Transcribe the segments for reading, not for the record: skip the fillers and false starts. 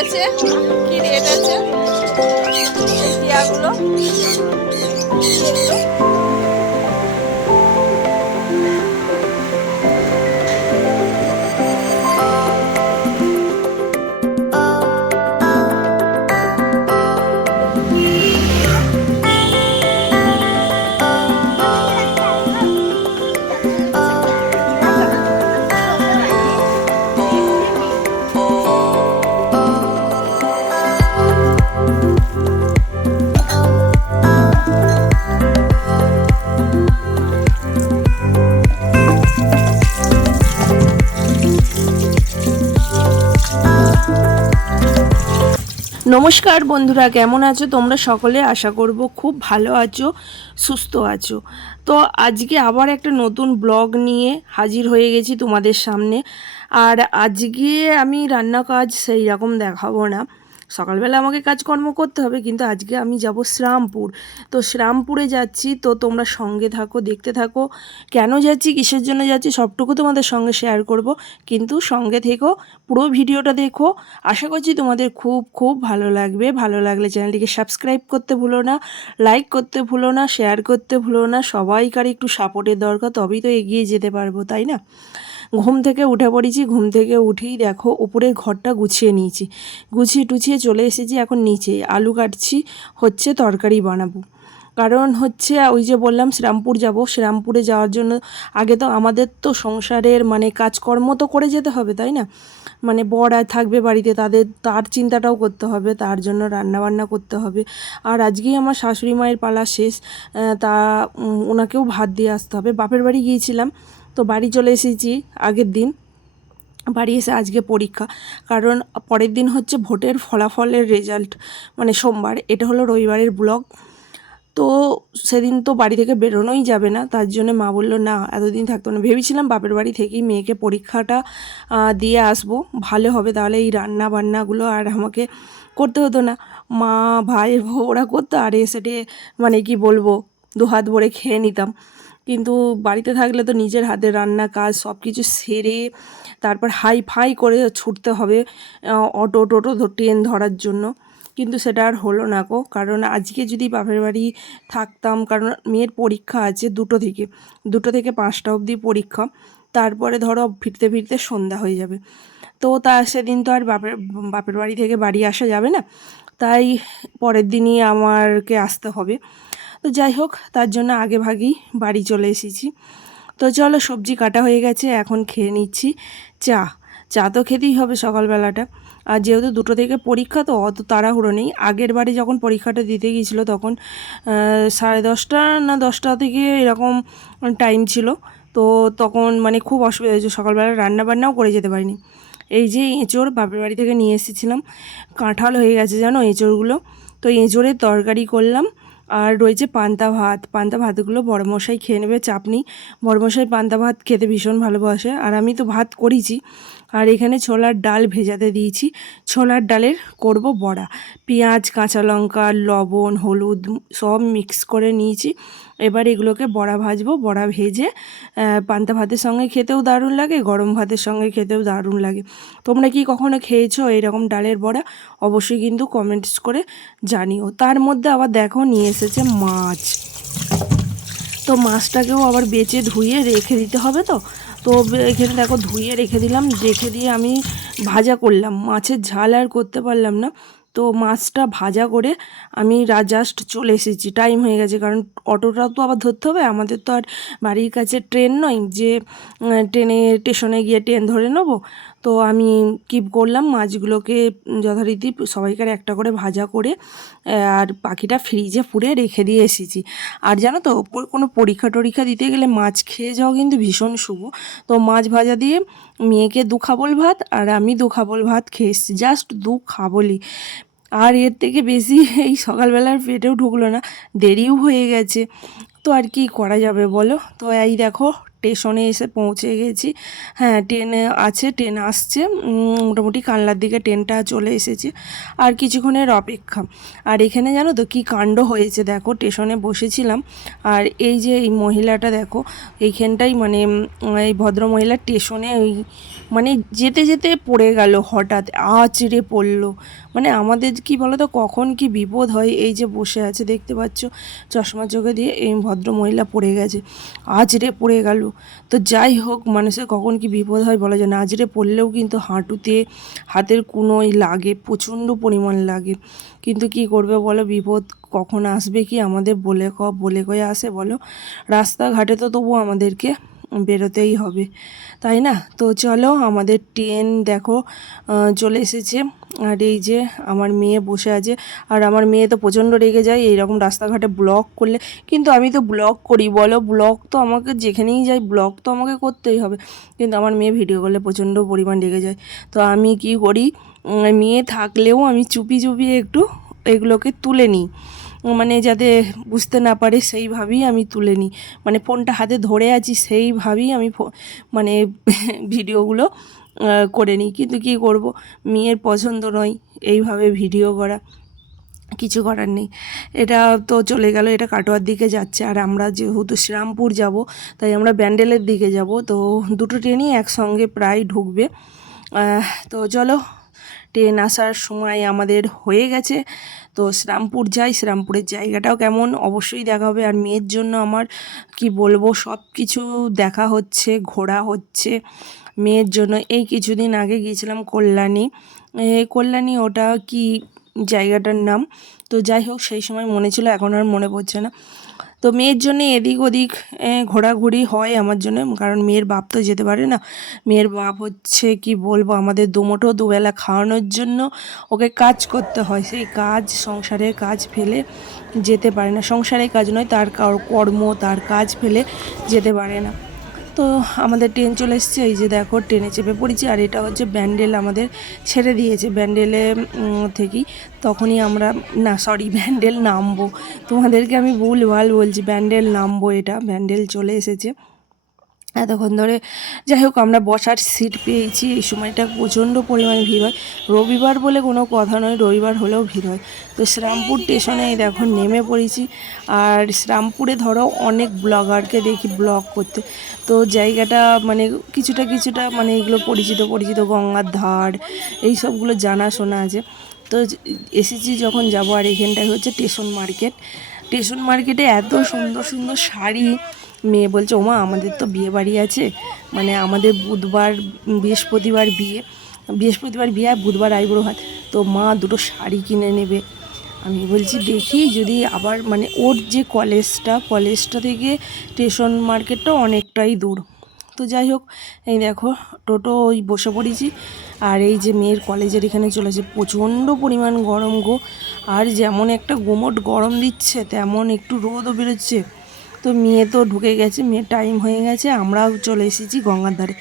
আছে, কি রেট আছে এই টিয়াগুলো? নমস্কার বন্ধুরা, কেমন আছো তোমরা সকলে? আশা করব খুব ভালো আছো, সুস্থ আছো। তো আজকে আবার একটা নতুন ব্লগ নিয়ে হাজির হয়ে গেছি তোমাদের সামনে। আর আজকে আমি রান্না কাজ সেই রকম দেখাবো না, সকালবেলা আমাকে কাজকর্ম করতে হবে, কিন্তু আজকে আমি যাব শ্রীরামপুর। তো শ্রীরামপুরে যাচ্ছি, তো তোমরা সঙ্গে থাকো, দেখতে থাকো। কেন যাচ্ছি, কিসের জন্য যাচ্ছি, সবটুকু তোমাদের সঙ্গে শেয়ার করব, কিন্তু সঙ্গে থেকো, পুরো ভিডিওটা দেখো। আশা করছি তোমাদের খুব খুব ভালো লাগবে। ভালো লাগলে চ্যানেলটিকে সাবস্ক্রাইব করতে ভুলো না, লাইক করতে ভুলো না, শেয়ার করতে ভুলো না। সবাইকার একটু সাপোর্টের দরকার, তবেই তো এগিয়ে যেতে পারবো, তাই না? ঘুম থেকে উঠে পড়েছি, ঘুম থেকে উঠেই দেখো উপরের ঘরটা গুছিয়ে নিয়েছি, গুছিয়ে টুছিয়ে চলে এসেছি এখন নিচে। আলু কাটছি, হচ্ছে তরকারি বানাবো। কারণ হচ্ছে ওই যে বললাম শ্রীরামপুর যাব, শ্রীরামপুরে যাওয়ার জন্য আগে তো আমাদের তো সংসারের মানে কাজকর্ম তো করে যেতে হবে, তাই না? মানে বর আর থাকবে বাড়িতে, তার চিন্তাটাও করতে হবে, তার জন্য রান্নাবান্না করতে হবে। আর আজকেই আমার শাশুড়ি মায়ের পালা শেষ, তা ওনাকেও ভাত দিয়ে আসতে হবে। বাপের বাড়ি গিয়েছিলাম, তো বাড়ি চলে এসেছি আগের দিন। বাড়ি এসে আজকে পরীক্ষা, কারণ পরের দিন হচ্ছে ভোটের ফলাফলের রেজাল্ট, মানে সোমবার। এটা হলো রবিবারের ব্লগ। তো সেদিন তো বাড়ি থেকে বেরোনোই যাবে না, তার জন্য মা বললো না এতদিন থাকতো না। ভেবেছিলাম বাপের বাড়ি থেকেই মেয়েকে পরীক্ষাটা দিয়ে আসবো, ভালো হবে, তাহলে এই রান্না বান্নাগুলো আর আমাকে করতে হতো না। মা, ভাই, ওরা করতো, আর এসে মানে কি বলবো, দুহাত ভরে খেয়ে নিতাম। কিন্তু বাড়িতে থাকলে তো নিজের হাতে রান্না কাজ সব কিছু সেরে তারপর হাই ফাই করে ছুটতে হবে অটো টোটো ট্রেন ধরার জন্য। কিন্তু সেটা আর হলো না গো, কারণ আজকে যদি বাপের বাড়ি থাকতাম, কারণ মেয়ের পরীক্ষা আছে 2টো থেকে 5টা অবধি পরীক্ষা, তারপরে ধরো ফিরতে ফিরতে সন্ধ্যা হয়ে যাবে। তো সেদিন তো আর বাপের বাড়ি থেকে বাড়ি আসা যাবে না, তাই পরের দিনই আমাকে আসতে হবে। তো যাই হোক, তার জন্য আগে ভাগেই বাড়ি চলে এসেছি। তো চলো, সবজি কাটা হয়ে গেছে, এখন খেয়ে নিচ্ছি চা। চা তো খেতেই হবে সকালবেলাটা। আর যেহেতু 2টো থেকে পরীক্ষা, তো অত তাড়াহুড়ো নেই। আগের বারে যখন পরীক্ষাটা দিতে গিয়েছিলো তখন 10:30 না 10টা থেকে এরকম টাইম ছিল। তো তখন মানে খুব অসুবিধা হয়েছে, সকালবেলা রান্নাবান্নাও করে যেতে পারিনি। এই যে এঁচোড় বাপের বাড়ি থেকে নিয়ে এসেছিলাম, কাঁঠাল হয়ে গেছে জানো এঁচোড়গুলো। তো এঁচোড়ের তরকারি করলাম, আর রয়েছে পান্তা ভাত। পান্তা ভাতগুলো বড়মশাই খেয়ে নেবে, চাপ নেই। বড়মশাই পান্তা ভাত খেতে ভীষণ ভালোবাসে, আর আমি তো ভাত করেছি। আর এখানে ছোলার ডাল ভেজাতে দিয়েছি, ছোলার ডালের করব বড়া। পেঁয়াজ, কাঁচা লঙ্কা, লবণ, হলুদ সব মিক্স করে নিয়েছি। এবার এগুলোকে বড়া ভাজবো, বড়া ভেজে পান্তা ভাতের সঙ্গে খেতেও দারুণ লাগে, গরম ভাতের সঙ্গে খেতেও দারুণ লাগে। তোমরা কি কখনো খেয়েছো এরকম ডালের বড়া? অবশ্যই কিন্তু কমেন্টস করে জানিও। তার মধ্যে আবার দেখো নিয়ে এসেছে মাছ। তো মাছটাকেও আবার বেছে ধুয়ে রেখে দিতে হবে। তো এখানে দেখো ধুয়ে রেখে দিলাম, রেখে দিয়ে আমি ভাজা করলাম। মাছের ঝাল আর করতে পারলাম না, তো মাছটা ভাজা করে আমি জাস্ট চলে এসেছি। টাইম হয়ে গেছে, কারণ অটোটাও তো আবার ধরতে হবে। আমাদের তো আর বাড়ির কাছে ট্রেন নয় যে ট্রেনে স্টেশনে গিয়ে ট্রেন ধরে নেবো। তো আমি কী করলাম, মাছগুলোকে যথারীতি সবাইকার একটা করে ভাজা করে আর বাকিটা ফ্রিজে পুরে রেখে দিয়ে এসেছি। আর জানো তো, কোনো পরীক্ষা টরীক্ষা দিতে গেলে মাছ খেয়ে যাওয়া কিন্তু ভীষণ শুভ। তো মাছ ভাজা দিয়ে মেয়েকে 2 খাবল ভাত আর আমি 2 খাবল ভাত খেয়ে এসেছি, জাস্ট 2 খাবলই। আর এর থেকে বেশি এই সকালবেলার পেটেও ঢুকলো না, দেরিও হয়ে গেছে। তো আর কি করা যাবে বলো। তো এই দেখো স্টেশনে এসে পৌঁছে গেছি। হ্যাঁ, ট্রেনে আছে, ট্রেন আসছে, মোটামুটি কানলার দিকে ট্রেনটা চলে এসেছে, আর কিছুক্ষণের অপেক্ষা। আর এখানে জানো তো কী কাণ্ড হয়েছে, দেখো স্টেশনে বসেছিলাম, আর এই যে এই মহিলাটা দেখো এইখানটাই মানে এই ভদ্রমহিলা স্টেশনে ওই মানে যেতে যেতে পড়ে গেল, হঠাৎ আছড়ে পড়লো। মানে আমাদের কি বলো তো কখন কি বিপদ হয়। এই যে বসে আছে দেখতে পাচ্ছ চশমা চোখে দিয়ে, এই ভদ্রমহিলা পড়ে গেছে, আছড়ে পড়ে গেল। তো যাই হোক, মানুষের কখন কি বিপদ হয় বলা যায় না। আছড়ে পড়লেও কিন্তু হাঁটুতে হাতের কোনোই লাগে, প্রচণ্ড পরিমাণ লাগে। কিন্তু কি করবে বলো, বিপদ কখন আসবে কি আমাদের বলে কয়ে আসে বলো। রাস্তাঘাটে তো তবু আমাদেরকে বেরোতেই হবে, তাই না? তো চলো, আমাদের ট্রেন দেখো চলে এসেছে। আর এই যে আমার মেয়ে বসে আছে, আর আমার মেয়ে তো প্রচণ্ড রেগে যায় এইরকম রাস্তাঘাটে ব্লগ করলে। কিন্তু আমি তো ব্লগ করি বলো, ব্লগ তো আমাকে যেখানেই যাই ব্লগ তো আমাকে করতেই হবে। কিন্তু আমার মেয়ে ভিডিও করলে প্রচণ্ড পরিমাণ রেগে যায়। তো আমি কি করি, মেয়ে থাকলেও আমি চুপি চুপি একটু এগুলোকে তুলে নিই, মানে যাতে বুঝতে না পারে সেইভাবেই আমি তুলে নিই। মানে ফোনটা হাতে ধরে আছি সেইভাবেই আমি মানে ভিডিওগুলো করে নিই। কিন্তু কী করব, মেয়ের পছন্দ নয় এইভাবে ভিডিও করা, কিছু করার নেই। এটা তো চলে গেল, এটা কাটোয়ার দিকে যাচ্ছে, আর আমরা যেহেতু শ্রীরামপুর যাব তাই আমরা ব্যান্ডেলের দিকে যাব। তো দুটো ট্রেনই একসঙ্গে প্রায় ঢুকবে। তো চলো, ট্রেন আসার সময় আমাদের হয়ে গেছে। তো শ্রীরামপুর যাই, শ্রীরামপুরের জায়গাটাও কেমন অবশ্যই দেখা হবে। আর মেয়ের জন্য আমার কি বলবো, সব কিছু দেখা হচ্ছে, ঘোরা হচ্ছে মেয়ের জন্য। এই কিছুদিন আগে গিয়েছিলাম কল্যাণী, ওটা কি জায়গাটার নাম, তো যাই হোক সেই সময় মনে ছিল, এখন আর মনে পড়ছে না। তো মেয়ের জন্য এদিক ওদিক ঘোরাঘুরি হয় আমার জন্য, কারণ মেয়ের বাপ তো যেতে পারে না। মেয়ের বাপ হচ্ছে কি বলবো, আমাদের দুমুঠো দুবেলা খাওয়ানোর জন্য ওকে কাজ করতে হয়, সেই কাজ, সংসারের কাজ ফেলে যেতে পারে না। সংসারের কাজ নয়, তার কর্ম, তার কাজ ফেলে যেতে পারে না। তো আমাদের ট্রেন চলে এসছে, এই যে দেখো ট্রেনে চেপে পড়েছি। আর এটা হচ্ছে ব্যান্ডেল, আমাদের ছেড়ে দিয়েছে ব্যান্ডেলে থেকেই। তখনই আমরা, না সরি, ব্যান্ডেল নামবো, তোমাদেরকে আমি ভুলভাল বলছি, ব্যান্ডেল নামবো, এটা ব্যান্ডেল চলে এসেছে এতক্ষণ ধরে। যাই হোক, আমরা বসার সিট পেয়েছি। এই সময়টা প্রচণ্ড পরিমাণে ভিড় হয়, রবিবার বলে কোনো কথা নয়, রবিবার হলেও ভিড় হয়। তো শ্রীরামপুর স্টেশনে দেখো নেমে পড়েছি। আর শ্রীরামপুরে ধরো অনেক ব্লগারকে দেখি ব্লগ করতে। তো জায়গাটা মানে কিছুটা মানে এগুলো পরিচিত, গঙ্গার ধার, এই সবগুলো জানাশোনা আছে। তো এসেছি যখন যাব, আর এখানটায় হচ্ছে স্টেশন মার্কেটে এত সুন্দর সুন্দর শাড়ি। মেয়ে বলছে, ওমা আমাদের তো বিয়ে বাড়ি আছে, মানে আমাদের বৃহস্পতিবার বিয়ে আর বুধবার আইবুড়ো ভাত, তো মা দুটো শাড়ি কিনে নেবে। আমি বলছি দেখি যদি আবার, মানে ওর যে কলেজটা থেকে স্টেশন মার্কেটটা অনেকটাই দূর। তো যাই হোক, এই দেখো টোটো ওই বসে পড়েছি। আর এই যে মেয়ের কলেজের এখানে চলেছে, প্রচণ্ড পরিমাণ গরম গো। আর যেমন একটা গুমোট গরম দিচ্ছে, তেমন একটু রোদও বেরোচ্ছে। তো মেয়ে তো ঢুকে গেছে, মেয়ের টাইম হয়ে গেছে, আমরাও চলে এসেছি গঙ্গার ধারে।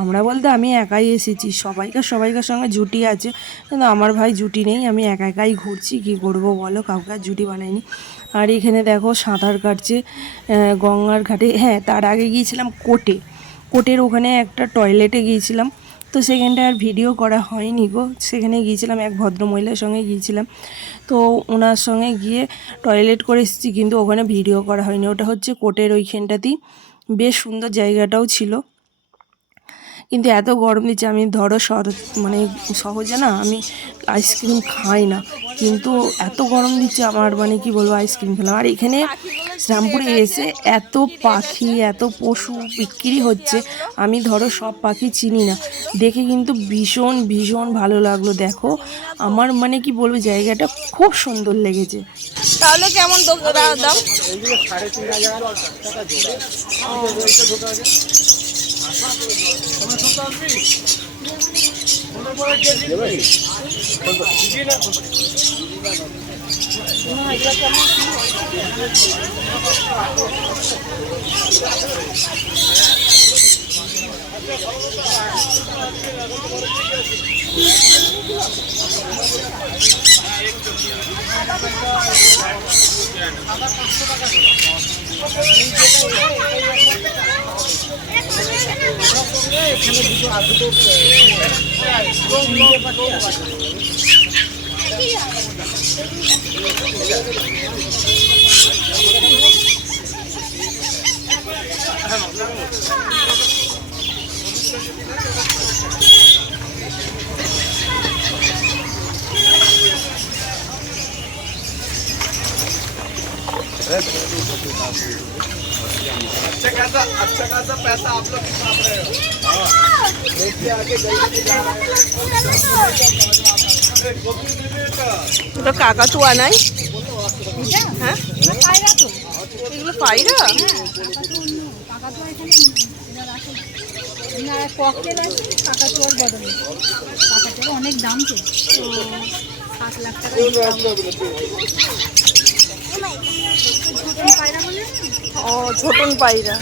আমরা বলতে আমি একাই এসেছি, সবাইকার সঙ্গে জুটি আছে, কিন্তু আমার ভাই জুটি নেই, আমি একাই ঘুরছি, কী করবো বলো, কাউকে আর জুটি বানাইনি। আর এখানে দেখো সাঁতার কাটছে গঙ্গার ঘাটে। হ্যাঁ, তার আগে গিয়েছিলাম কোটের ওখানে একটা টয়লেটে গিয়েছিলাম। তো সেখানটা আর ভিডিও করা হয়নি গো, সেখানে গিয়েছিলাম, এক ভদ্রমহিলার সঙ্গে গিয়েছিলাম। তো ওনার সঙ্গে গিয়ে টয়লেট করে এসেছি, কিন্তু ওখানে ভিডিও করা হয়নি। ওটা হচ্ছে কোটের ওইখানটাতেই, বেশ সুন্দর জায়গাটাও ছিল। কিন্তু এত গরম দিচ্ছে, আমি ধরো মানে সহজে না আমি আইসক্রিম খাই না, কিন্তু এত গরম দিচ্ছে আমার, মানে কি বলবো, আইসক্রিম খেলাম। আর এখানে শ্রীরামপুরে এসে এত পাখি, এত পশু বিক্রি হচ্ছে, আমি ধরো সব পাখি চিনি না, দেখে কিন্তু ভীষণ ভীষণ ভালো লাগলো। দেখো আমার মানে কি বলবো, জায়গাটা খুব সুন্দর লেগেছে। তাহলে কেমন দাম? अच्छा खासा पैसा आप लोग छाप रहे हो। देखिए आगे जल्दी जा रहा है। তো কাকাতুয়া নাই? হ্যাঁ এগুলো পায়রা। কাকাতুয়া এখানে ককটেল আছে কাকাতুয়ার বদলে। কাকাতুয়ার অনেক দাম তো, 7 লাখ টাকা পায়রা বলে। ও ছোটন পায়রা।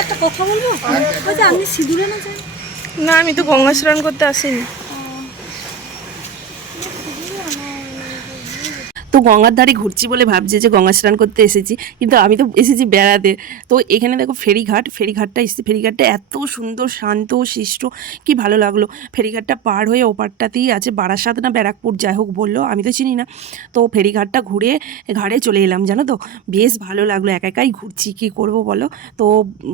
একটা কথা বলবো, আপনি সিঁদুরে না যান? না আমি তো গঙ্গা স্নান করতে আসিনি। তো গঙ্গার ধারে ঘুরছি বলে ভাবছে যে গঙ্গা স্নান করতে এসেছি, কিন্তু আমি তো এসেছি বেড়াতে। তো এখানে দেখো ফেরিঘাটটা এসেছি। ফেরিঘাটটা এত সুন্দর, শান্ত, শিষ্ট, কি ভালো লাগলো। ফেরিঘাটটা পার হয়ে ওপারটাতেই আছে বারাসাত না ব্যারাকপুর, যাই হোক বললো, আমি তো চিনি না। তো ফেরিঘাটটা ঘুরে ঘাড়ে চলে এলাম, জানো তো বেশ ভালো লাগলো। একাই ঘুরছি, কি করব বলো। তো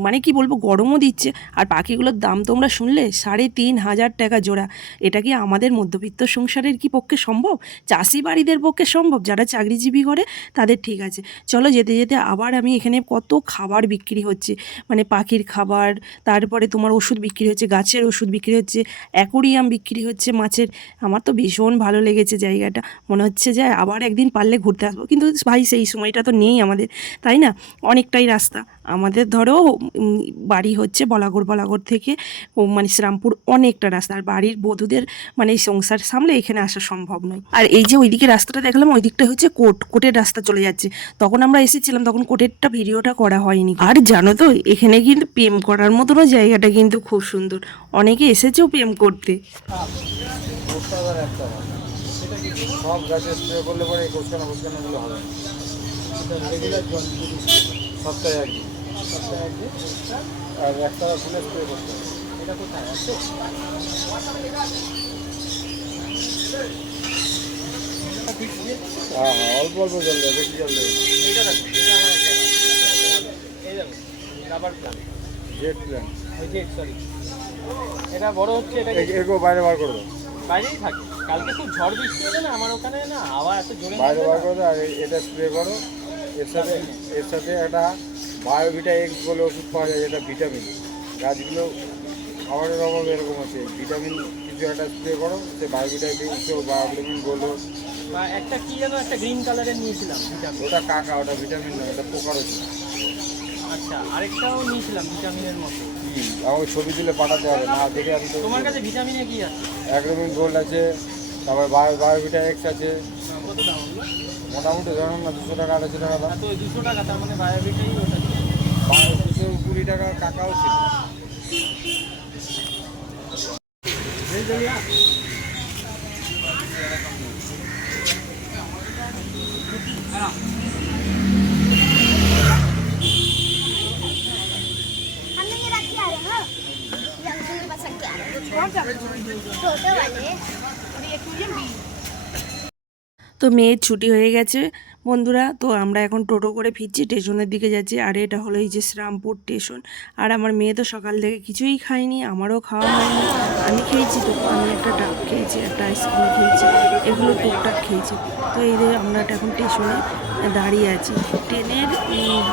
মানে কি বলবো, গরমও দিচ্ছে। আর পাখিগুলোর দাম তোমরা শুনলে, 3,500 টাকা জোড়া। এটা কি আমাদের মধ্যবিত্ত সংসারের কি পক্ষে সম্ভব? চাষি বাড়িদের পক্ষে সম্ভব, যারা চাকরিজীবী করে তাদের ঠিক আছে। চলো যেতে যেতে আবার আমি এখানে কত খাবার বিক্রি হচ্ছে, মানে পাখির খাবার, তারপরে তোমার ওষুধ বিক্রি হচ্ছে, গাছের ওষুধ বিক্রি হচ্ছে, অ্যাকোরিয়াম বিক্রি হচ্ছে মাছের। আমার তো ভীষণ ভালো লেগেছে জায়গাটা। মনে হচ্ছে যে আবার একদিন পারলে ঘুরতে আসবো, কিন্তু ভাই সেই সময়টা তো নেই আমাদের, তাই না? অনেকটাই রাস্তা আমাদের। ধরো বাড়ি হচ্ছে বলাগড় থেকে মানে শ্রীরামপুর, অনেকটা রাস্তা। আর বাড়ির বধূদের মানে এই সংসার সামলে এখানে আসা সম্ভব নয়। আর এই যে ওইদিকে রাস্তাটা দেখলাম, ওই দিকটা হচ্ছে কোর্টের রাস্তা চলে যাচ্ছে। তখন আমরা এসেছিলাম, তখন কোর্টেরটা ভিডিওটা করা হয়নি। আর জানো তো এখানে কিন্তু প্রেম করার মতনও জায়গাটা কিন্তু খুব সুন্দর। অনেকে এসেছেও প্রেম করতে। সব গাছে স্প্রে করলে পরে কোচকানাগুলো হবে। রেগুলার জল সপ্তাহে একদিন আর একটা ফুলে স্প্রে করতে হবে। এটা কোথায় আছে? হ্যাঁ অল্প জল দেবে, বেশি জল দেবে। জেট প্ল্যান, এটা বড় হচ্ছে, এটা এগো বাইরে বার করে দাও, বাইরেই থাকে। কালকে খুব ঝড় বৃষ্টি হলো না আমার ওখানে, না হাওয়া এত জোরে বাইরে বার করে দাও। আর এটা স্প্রে করো। এর সাথে একটা বায়োভিটা এক্স বলে ওষুধ পাওয়া যায়, যেটা ভিটামিন। গাছগুলো খাবারের অভাবে এরকম আছে, ভিটামিন কিছু একটা স্প্রে করো। সে বায়োভিটা এক্স বায়োভিটামিন বলো, বা একটা কি যেন একটা গ্রিন কালারের নিয়েছিলাম ভিটামিন। ওটা কাকা, ওটা ভিটামিন নয়, ওটা পোকার ওষুধ। আচ্ছা আরেকটাও নিয়েছিলাম ভিটামিনের মতো। আমাকে ছবি দিলে পাঠাতে হবে, না দেখে আমি তো। তোমার কাছে ভিটামিনে কি আছে? অ্যাগ্রোমিন গোল্ড আছে, তারপরে বায়োভিটা এক্স আছে। কত দাম ওগুলো? মোটামুটি ধরুন না 200 টাকা 250 টাকা দাম। তো 200 টাকা, তার মানে বায়োভিটাই ওটা। 220 টাকা কাকাও ছিল। তো মেয়ের ছুটি হয়ে গেছে বন্ধুরা। তো আমরা এখন টোটো করে ফিরছি, স্টেশনের দিকে যাচ্ছি। আর এটা হলো এই যে শ্রীরামপুর স্টেশন। আর আমার মেয়ে তো সকাল থেকে কিছুই খায়নি, আমারও খাওয়া হয়নি। আমি খেয়েছি, তো আমি একটা ডাব খেয়েছি, একটা আইসক্রিম খেয়েছি, এগুলো টুকটাক খেয়েছি। তো এই যে আমরা এখন স্টেশনে দাঁড়িয়ে আছি। ট্রেনের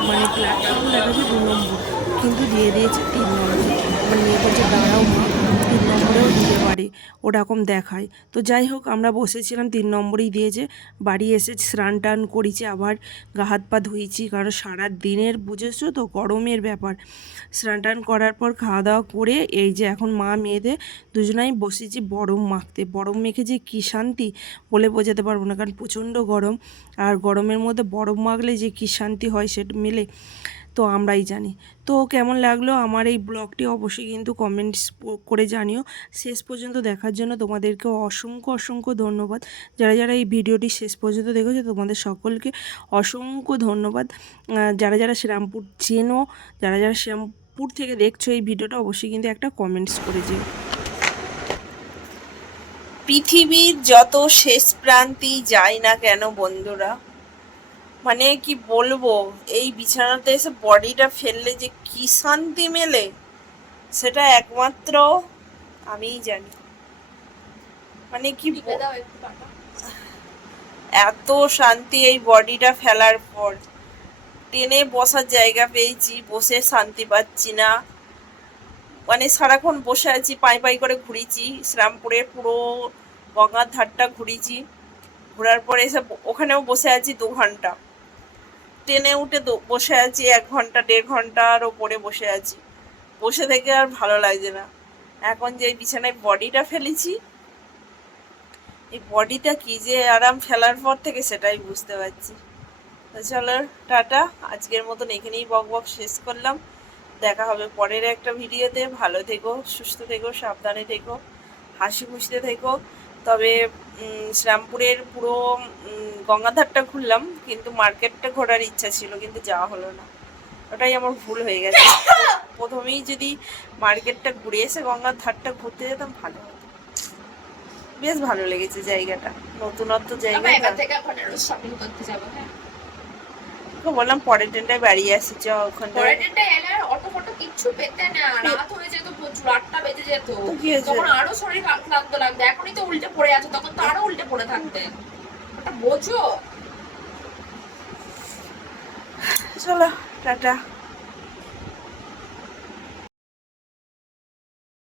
মানে প্ল্যাটফর্ম দেখা যাচ্ছে 2 নম্বর, কিন্তু দিয়ে দিয়েছে 3 নম্বর। আমার মেয়ে বলছে দাঁড়াও মা, 3 নম্বরেও দিতে পারে, ওরকম দেখায়। তো যাই হোক আমরা বসেছিলাম, 3 নম্বরেই দিয়েছে। বাড়ি এসে স্নান টান করেছি, আবার গা হাত পা ধুয়েছি, কারণ সারা দিনের বুঝেছো তো গরমের ব্যাপার। স্নান টান করার পর খাওয়া দাওয়া করে এই যে এখন মা মেয়েদের দুজনাই বসেছি বরফ মাখতে। বরফ মেখে যে কী শান্তি বলে বোঝাতে পারবো না, কারণ প্রচণ্ড গরম, আর গরমের মধ্যে বরফ মাখলে যে কী শান্তি হয় সেটা মেলে তো আমরাই জানি। তো কেমন লাগলো আমার এই ব্লগটি অবশ্যই কিন্তু কমেন্টস করে জানিও। শেষ পর্যন্ত দেখার জন্য তোমাদেরকে অসংখ্য অসংখ্য ধন্যবাদ। যারা যারা এই ভিডিওটি শেষ পর্যন্ত দেখেছো তোমাদের সকলকে অসংখ্য ধন্যবাদ। যারা যারা শ্রীরামপুর চেনো, যারা যারা শ্রীরামপুর থেকে দেখছো এই ভিডিওটা, অবশ্যই কিন্তু একটা কমেন্টস করে যেও। পৃথিবীর যত শেষ প্রান্তেই যাই না কেন বন্ধুরা, মানে কি বলবো, এই বিছানাতে এসে বডিটা ফেললে যে কি শান্তি মেলে সেটা একমাত্র আমিই জানি। মানে কি এত শান্তি এই বডিটা ফেলার পর। টেনে বসার জায়গা পেয়েছি, বসে শান্তি পাচ্ছি না, মানে সারাক্ষণ বসে আছি, পাই পাই করে ঘুরেছি শ্রীরামপুরে, পুরো গঙ্গার ধারটা ঘুরেছি। ঘোরার পরে এসে ওখানেও বসে আছি 2 ঘন্টা, ট্রেনে উঠে বসে আছি 1 ঘন্টা 1.5 ঘন্টার ওপরে বসে আছি। বসে থেকে আর ভালো লাগছে না। এখন যে বিছানায় বডিটা ফেলেছি, এই বডিটা কি যে আরাম ফেলার পর থেকে সেটাই বুঝতে পারছি। তো চলো টাটা, আজকের মতন এখানেই বক শেষ করলাম। দেখা হবে পরের একটা ভিডিওতে। ভালো থেকো, সুস্থ থেকো, সাবধানে থেকো, হাসি খুশিতে থেকো। তবে শ্রীরামপুরের পুরো গঙ্গাধারটা ঘুরলাম, কিন্তু মার্কেটটা ঘোরার ইচ্ছা ছিল, কিন্তু যাওয়া হলো না। ওটাই আমার ভুল হয়ে গেছে। প্রথমেই যদি মার্কেটটা ঘুরে এসে গঙ্গার ধারটা ঘুরতে যেতাম ভালো হতো। বেশ ভালো লেগেছে জায়গাটা, নতুনত্ব জায়গা। শপিং করতে যাবো। হ্যাঁ, বললাম পরের ট্রেনটায় বাড়ি আসি, চ ওখানটা। পরের দিনটা এলে আর অটো ফটো কিচ্ছু পেতে না, রাত হয়ে যেত প্রচুর, 8টা বেজে যেত, কি হয়েছে? তখন আরো শরীর ক্লান্ত লাগতো। এখনই তো উল্টে পড়ে আছো, তখন তো আরো উল্টে পড়ে থাকতে। ওটা বোঝো। চলো টাটা।